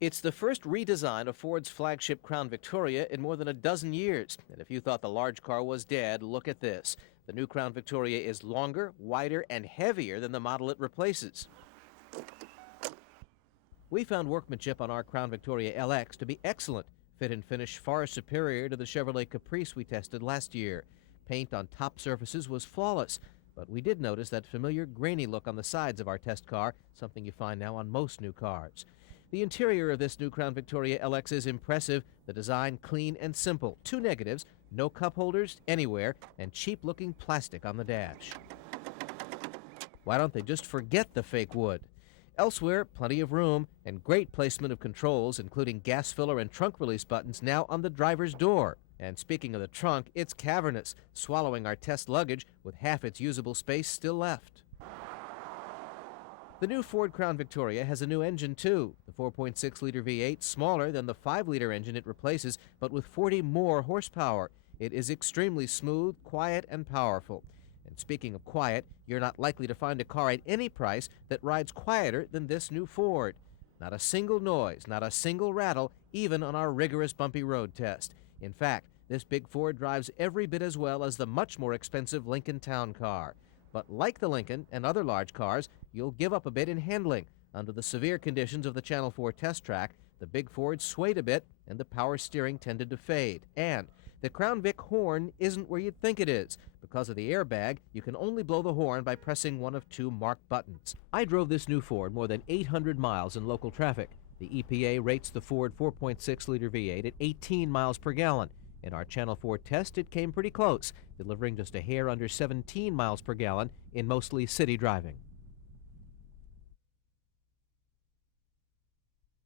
It's the first redesign of Ford's flagship Crown Victoria in more than a dozen years. And if you thought the large car was dead, look at this. The new Crown Victoria is longer, wider, and heavier than the model it replaces. We found workmanship on our Crown Victoria LX to be excellent. Fit and finish far superior to the Chevrolet Caprice we tested last year. Paint on top surfaces was flawless, but we did notice that familiar grainy look on the sides of our test car, something you find now on most new cars. The interior of this new Crown Victoria LX is impressive, the design clean and simple. Two negatives, no cup holders anywhere, and cheap-looking plastic on the dash. Why don't they just forget the fake wood? Elsewhere, plenty of room and great placement of controls, including gas filler and trunk release buttons now on the driver's door. And speaking of the trunk, it's cavernous, swallowing our test luggage with half its usable space still left. The new Ford Crown Victoria has a new engine, too. The 4.6-liter V8, smaller than the 5-liter engine it replaces, but with 40 more horsepower. It is extremely smooth, quiet, and powerful. And speaking of quiet, you're not likely to find a car at any price that rides quieter than this new Ford. Not a single noise, not a single rattle, even on our rigorous bumpy road test. In fact, this big Ford drives every bit as well as the much more expensive Lincoln Town Car. But like the Lincoln and other large cars, you'll give up a bit in handling. Under the severe conditions of the Channel 4 test track, the big Ford swayed a bit and the power steering tended to fade. And the Crown Vic horn isn't where you'd think it is. Because of the airbag, you can only blow the horn by pressing one of two marked buttons. I drove this new Ford more than 800 miles in local traffic. The EPA rates the Ford 4.6-liter V8 at 18 miles per gallon. In our Channel 4 test, it came pretty close, delivering just a hair under 17 miles per gallon in mostly city driving.